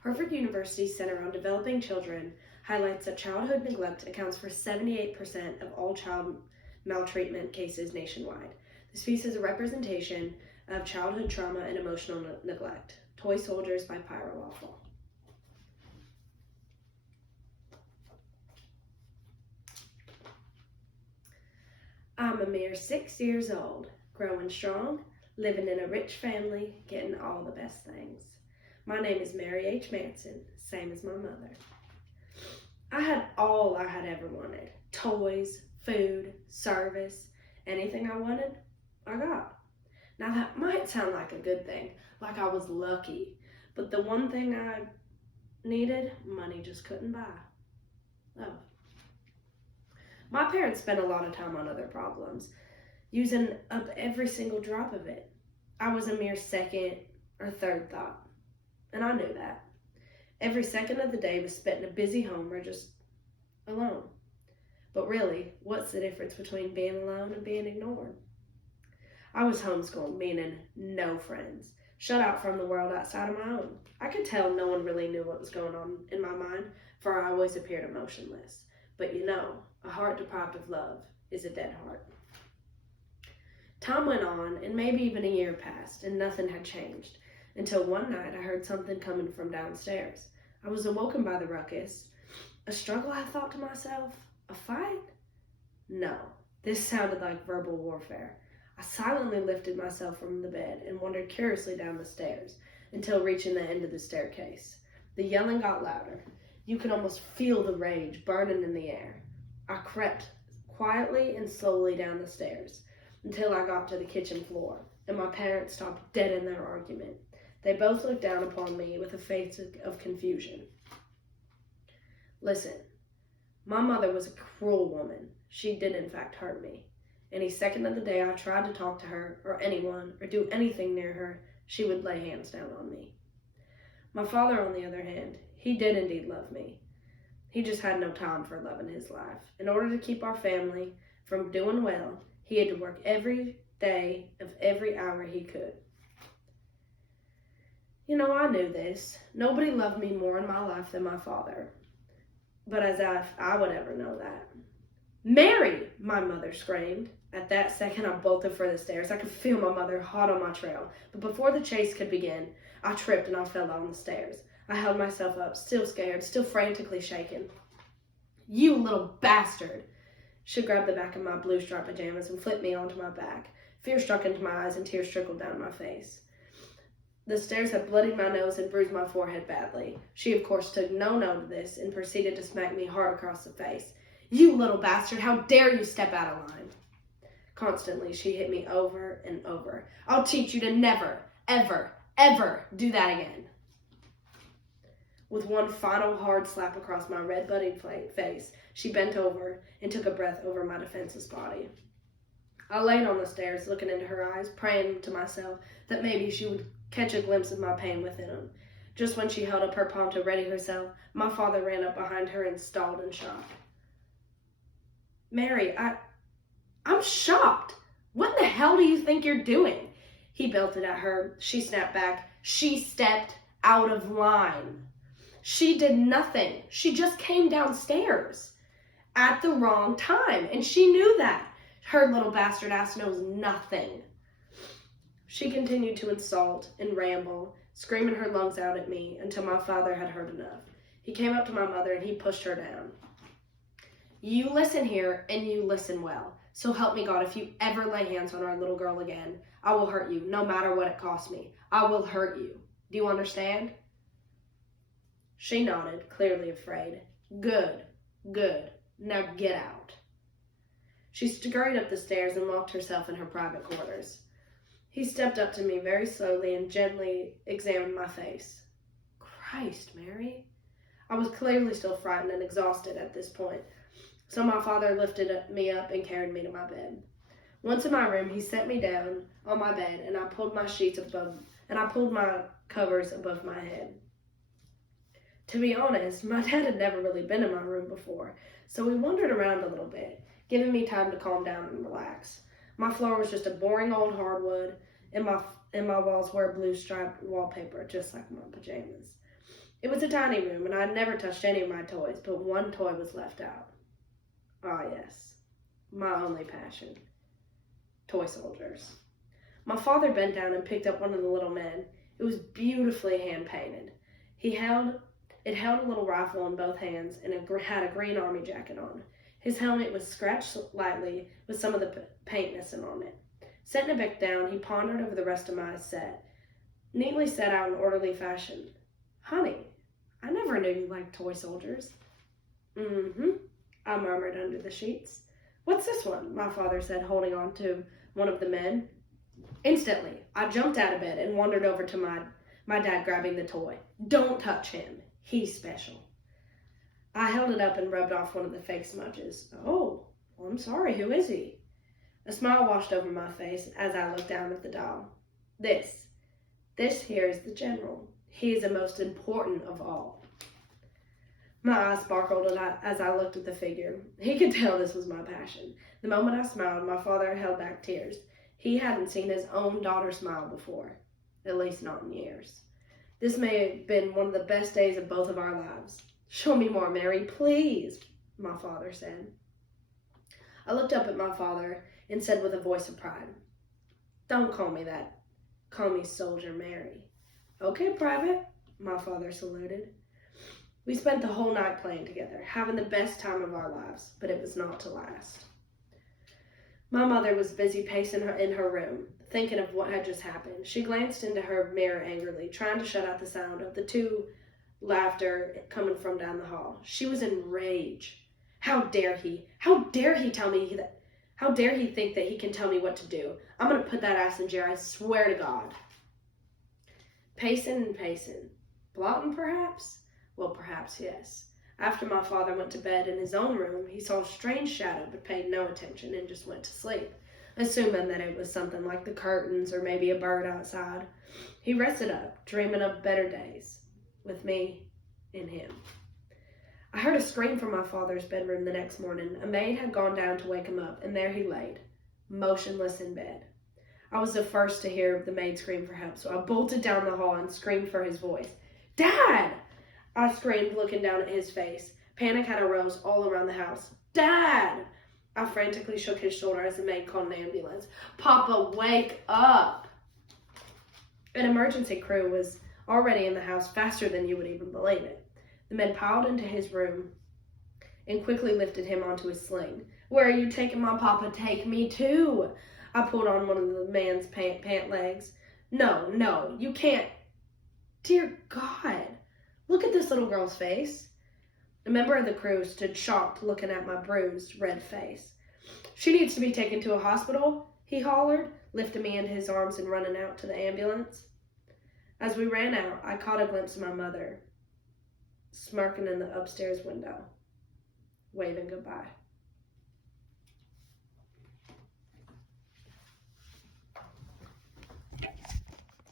Harvard University's Center on Developing Children highlights that childhood neglect accounts for 78% of all child maltreatment cases nationwide. This piece is a representation of childhood trauma and emotional neglect. Toy Soldiers by PryoWaffle. I'm a mere 6 years old, growing strong, living in a rich family, getting all the best things. My name is Mary H. Manson, same as my mother. I had all I had ever wanted. Toys, food, service, anything I wanted, I got. Now that might sound like a good thing, like I was lucky, but the one thing I needed, money just couldn't buy. Love. My parents spent a lot of time on other problems, using up every single drop of it. I was a mere second or third thought, and I knew that. Every second of the day was spent in a busy home or just alone. But really, what's the difference between being alone and being ignored? I was homeschooled, meaning no friends, shut out from the world outside of my own. I could tell no one really knew what was going on in my mind, for I always appeared emotionless. But you know, a heart deprived of love is a dead heart. Time went on, and maybe even a year passed, and nothing had changed, until one night I heard something coming from downstairs. I was awoken by the ruckus. A struggle, I thought to myself. A fight? No, this sounded like verbal warfare. I silently lifted myself from the bed and wandered curiously down the stairs until reaching the end of the staircase. The yelling got louder. You could almost feel the rage burning in the air. I crept quietly and slowly down the stairs until I got to the kitchen floor, and my parents stopped dead in their argument. They both looked down upon me with a face of confusion. Listen, my mother was a cruel woman. She did in fact hurt me. Any second of the day I tried to talk to her or anyone or do anything near her, she would lay hands down on me. My father, on the other hand, he did indeed love me. He just had no time for love in his life. In order to keep our family from doing well, he had to work every day of every hour he could. You know, I knew this. Nobody loved me more in my life than my father. But as if I would ever know that. Mary, my mother screamed. At that second, I bolted for the stairs. I could feel my mother hot on my trail. But before the chase could begin, I tripped and I fell down the stairs. I held myself up, still scared, still frantically shaken. You little bastard! She grabbed the back of my blue striped pajamas and flipped me onto my back. Fear struck into my eyes and tears trickled down my face. The stairs had bloodied my nose and bruised my forehead badly. She, of course, took no note of this and proceeded to smack me hard across the face. You little bastard, how dare you step out of line? Constantly, she hit me over and over. I'll teach you to never, ever, ever do that again. With one final hard slap across my red bloodied face, she bent over and took a breath over my defenseless body. I laid on the stairs, looking into her eyes, praying to myself that maybe she would catch a glimpse of my pain within them. Just when she held up her palm to ready herself, my father ran up behind her and stalled in shock. Mary, I'm shocked. What the hell do you think you're doing? He belted at her. She snapped back. She stepped out of line. She did nothing. She just came downstairs at the wrong time, and she knew that. Her little bastard ass knows nothing. She continued to insult and ramble, screaming her lungs out at me until my father had heard enough. He came up to my mother and he pushed her down. You listen here, and you listen well. So help me God, if you ever lay hands on our little girl again, I will hurt you, no matter what it costs me. I will hurt you. Do you understand? She nodded, clearly afraid. Good, good. Now get out. She scurried up the stairs and locked herself in her private quarters. He stepped up to me very slowly and gently examined my face. Christ, Mary. I was clearly still frightened and exhausted at this point, so my father lifted me up and carried me to my bed. Once in my room, he set me down on my bed, and I pulled my covers above my head. To be honest, my dad had never really been in my room before, so we wandered around a little bit, giving me time to calm down and relax. My floor was just a boring old hardwood, and my walls were blue striped wallpaper, just like my pajamas. It was a tiny room, and I had never touched any of my toys, but one toy was left out. Ah, yes, my only passion, toy soldiers. My father bent down and picked up one of the little men. It was beautifully hand-painted. It held a little rifle in both hands and had a green army jacket on. His helmet was scratched lightly with some of the paint missing on it. Setting it back down, he pondered over the rest of my set, neatly set out in orderly fashion. Honey, I never knew you liked toy soldiers. Mm-hmm, I murmured under the sheets. What's this one? My father said, holding on to one of the men. Instantly, I jumped out of bed and wandered over to my dad, grabbing the toy. Don't touch him. He's special. I held it up and rubbed off one of the fake smudges. Oh, well, I'm sorry. Who is he? A smile washed over my face as I looked down at the doll. This here is the general. He is the most important of all. My eyes sparkled as I looked at the figure. He could tell this was my passion. The moment I smiled, my father held back tears. He hadn't seen his own daughter smile before, at least not in years. This may have been one of the best days of both of our lives. Show me more, Mary, please, my father said. I looked up at my father and said with a voice of pride, Don't call me that. Call me Soldier Mary. Okay, Private, my father saluted. We spent the whole night playing together, having the best time of our lives, but it was not to last. My mother was busy pacing in her room, thinking of what had just happened. She glanced into her mirror angrily, trying to shut out the sound of the two laughter coming from down the hall. She was enraged. How dare he? How dare he tell me that? How dare he think that he can tell me what to do? I'm going to put that ass in jail, I swear to God. Pacing and pacing. Plotting, perhaps? Well, perhaps, yes. After my father went to bed in his own room, he saw a strange shadow but paid no attention and just went to sleep, assuming that it was something like the curtains or maybe a bird outside. He rested up, dreaming of better days with me and him. I heard a scream from my father's bedroom the next morning. A maid had gone down to wake him up, and there he laid, motionless in bed. I was the first to hear the maid scream for help, so I bolted down the hall and screamed for his voice. Dad! I screamed, looking down at his face. Panic had arose all around the house. Dad! I frantically shook his shoulder as the maid called an ambulance. Papa, wake up! An emergency crew was already in the house faster than you would even believe it. The men piled into his room and quickly lifted him onto his sling. Where are you taking my papa? Take me too! I pulled on one of the man's pant legs. No, you can't. Dear God! Look at this little girl's face. A member of the crew stood shocked, looking at my bruised, red face. She needs to be taken to a hospital, he hollered, lifting me into his arms and running out to the ambulance. As we ran out, I caught a glimpse of my mother, smirking in the upstairs window, waving goodbye.